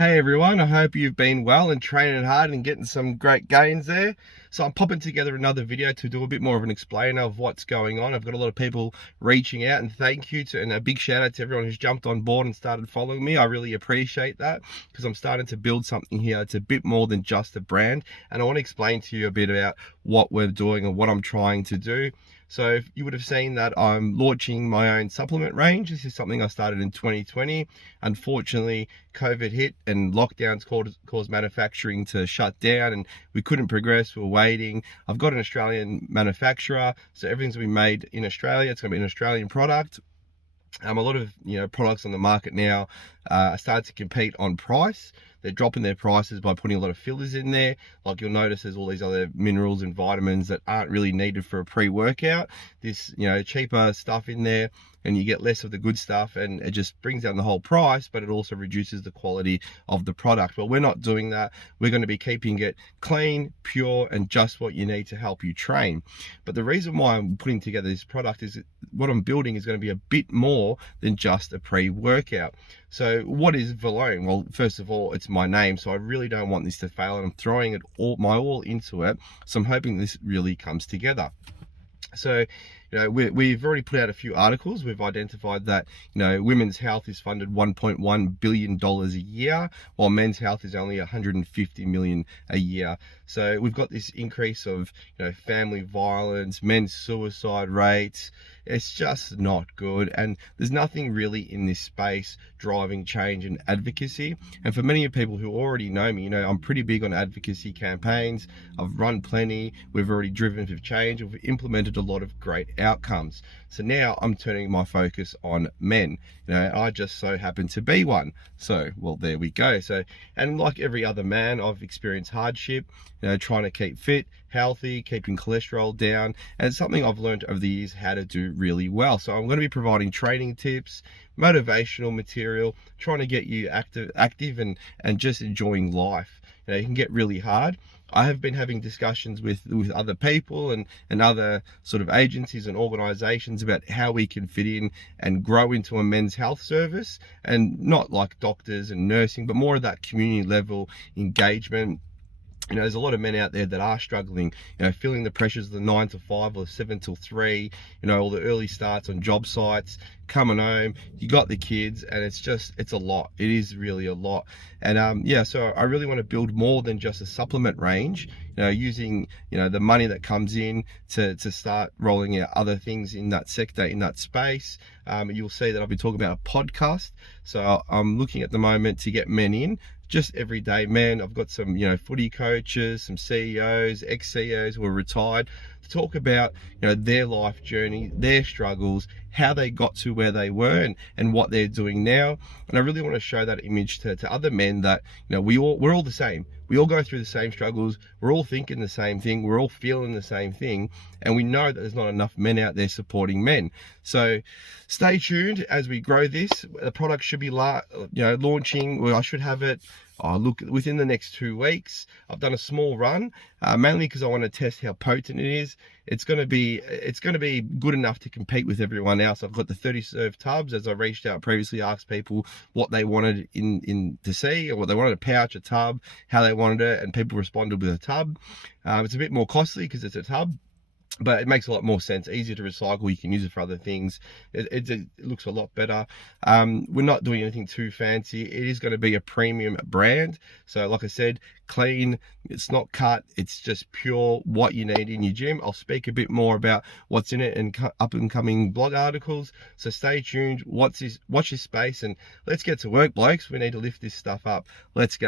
Hey everyone, I hope you've been well and training hard and getting some great gains there. So I'm popping together another video to do a bit more of an explainer of what's going on. I've got a lot of people reaching out, and thank you to, and a big shout out to everyone who's jumped on board and started following me. I really appreciate that because I'm starting to build something here. It's a bit more than just a brand, and I want to explain to you a bit about what we're doing and what I'm trying to do. So you would have seen that I'm launching my own supplement range. This is something I started in 2020. Unfortunately, COVID hit and lockdowns caused manufacturing to shut down, and we couldn't progress. We were waiting. I've got an Australian manufacturer, so everything's going to be made in Australia. It's going to be an Australian product. A lot of products on the market now are starting to compete on price. They're dropping their prices by putting a lot of fillers in there. Like you'll notice there's all these other minerals and vitamins that aren't really needed for a pre-workout. This cheaper stuff in there, and you get less of the good stuff, and it just brings down the whole price, but it also reduces the quality of the product. Well, we're not doing that. We're going to be keeping it clean, pure, and just what you need to help you train. But the reason why I'm putting together this product is what I'm building is going to be a bit more than just a pre-workout. So what is VALLONE? Well, first of all, it's my name, so I really don't want this to fail, and I'm throwing it my all into it. So I'm hoping this really comes together. So we've already put out a few articles. We've identified that women's health is funded $1.1 billion a year, while men's health is only $150 million a year. So we've got this increase of family violence, men's suicide rates. It's just not good, and there's nothing really in this space driving change and advocacy. And for many of people who already know me, I'm pretty big on advocacy campaigns. I've run plenty. We've already driven for change. We've implemented a lot of great outcomes. So now I'm turning my focus on men. I just so happen to be one. So, well, there we go. So, and like every other man, I've experienced hardship, trying to keep fit, healthy, keeping cholesterol down, and it's something I've learned over the years how to do really well. So I'm going to be providing training tips, motivational material, trying to get you active and just enjoying life. It can get really hard. I have been having discussions with other people and other sort of agencies and organizations about how we can fit in and grow into a men's health service, and not like doctors and nursing, but more of that community level engagement. There's a lot of men out there that are struggling, feeling the pressures of the 9 to 5 or 7 till 3, all the early starts on job sites, coming home, you got the kids, and it's a lot. It is really a lot. And so I really want to build more than just a supplement range, using, the money that comes in to start rolling out other things in that sector, in that space. You'll see that I'll be talking about a podcast. So I'm looking at the moment to get men in, just everyday men. I've got some, footy coaches, some CEOs, ex-CEOs who are retired, to talk about, their life journey, their struggles, how they got to where they were, and what they're doing now. And I really want to show that image to other men that, we're all the same. We all go through the same struggles. We're all thinking the same thing. We're all feeling the same thing. And we know that there's not enough men out there supporting men. So stay tuned as we grow this. The product should be launching. Well, I should have it within the next 2 weeks. I've done a small run, mainly because I want to test how potent it is. It's going to be good enough to compete with everyone else. I've got the 30 serve tubs, as I reached out previously, asked people what they wanted in to see, or what they wanted, a pouch, a tub, how they wanted it, and people responded with a tub. It's a bit more costly because it's a tub, but it makes a lot more sense, easier to recycle. You can use it for other things. It looks a lot better. We're not doing anything too fancy. It is going to be a premium brand. So like I said, clean, it's not cut, it's just pure what you need in your gym. I'll speak a bit more about what's in it in up and coming blog articles. So stay tuned, watch this space, and let's get to work, blokes. We need to lift this stuff up. Let's go.